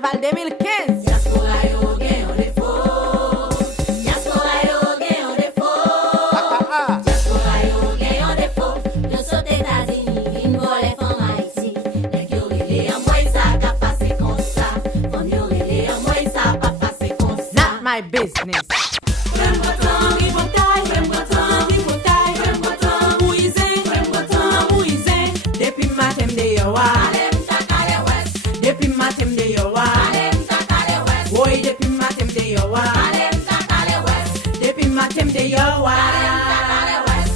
Carnaval 2015. Diaspora yo gen yon défaut. Diaspora yo gen yon défaut. Diaspora yo gen yon défaut. Yo saute États-Unis, vin vole femme Haïti. Nek yo rele an mwen sa ka pase kon sa. Femme yo rele an mwen sa pa pase kon sa. Not my business. Frem Breton, ripotaille, frem Breton, ripotaille, frem Breton, mouize, frem Breton, mouize. Depuis matin de yo wa. Alem takale west, Depuis matin de yo wa. alem takale west, Boy, depuis matin de yo wa. alem takale west. Depuis matin de yo wa.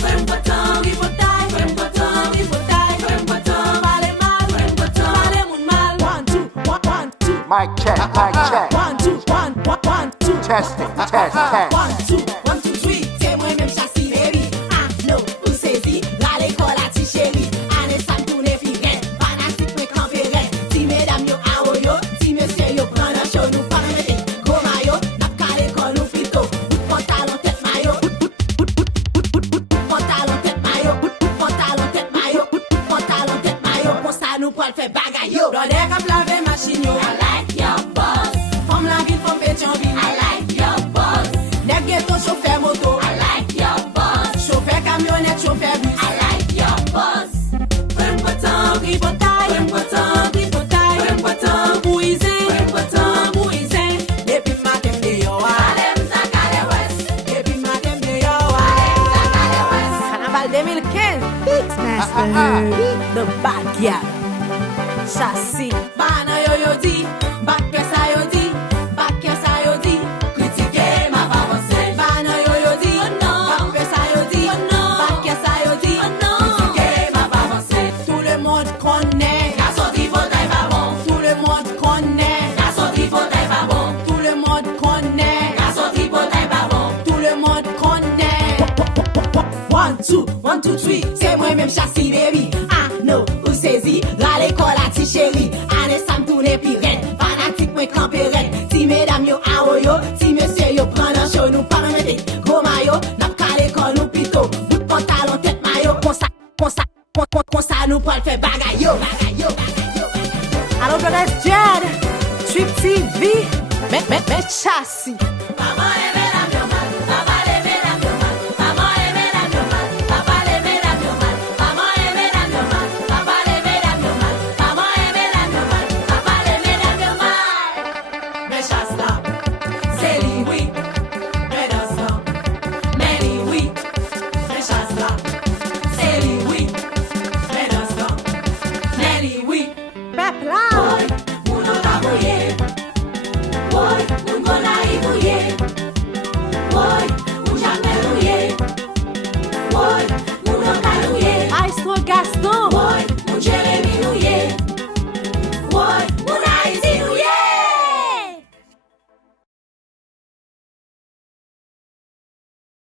Frem Breton, ripotaille, frem Breton, ripotaille, frem Breton, Parle mal, frem Breton, parle moun mal. 1, 2, 1, 2. Mic check, mic check. 1, 2, 1, 2. Testing, test, test. 1, 2, 1, 2, 3. C'est moi même chassi, baby. Ah, no, ou saisi. La l'école a ti chéri. Ane sam tourne pi ren. Fanatique me camper ren. Si mesdames yo awo yo. Si monsieur yo prend un show, nous pas remettre. Go mayo, nap ka l'école nous plutôt. Bout pantalon tête mayo. Bout pantalon tête mayo. Bout pantalon tête mayo. Bout pantalon tête mayo. Pour ça nous pour le faire bagay yo. Dans des cap laver machine yo. I like your boss, Femme la ville, femme Pétionville. I like your boss, Nèg ghetto chauffeur moto. I like your boss, Chauffeur camionnette, chauffeur bus. I like your boss. Frem Breton, Ripotaille, frem Breton, ripotaille, frem Breton, mouisé, frem Breton, mouisé. Depuis matin de yo wa. alem takale west, Depuis matin de yo wa. takale west. Carnaval 2015. Big Master. The backyard. Chassis. Bana yo yo di. Back pesa yo di. Back pesa yo di. Critiquer ma avancée, Bana yo yo di. Oh non. Back pesa yo di. Oh non. Back pesa yo di. oh non. Critiquer ma avancée, Tout le monde connaît. garçon qui fauteuil pas bon, Tout le monde connaît. garçon qui fauteuil pas bon, Tout le monde connaît. garçon qui fauteuil pas bon. Tout le monde connaît. 1, 2, 1, 2, 3. C'est moi même chassis, baby. Ah, no, ou saisi. La l'école a ti chéri. Ane sam tourne pi ren. Fanatique moi camper ren. Si mesdames yo awo yo. Si monsieur yo prend un show, nous pas remettre. Go mayo, nap ka l'école nous plutôt. Bout pantalon tête mayo. Kon sa nous pas le faire bagay yo. Allo, brothers, Jad. Trip TV. Mais chassis.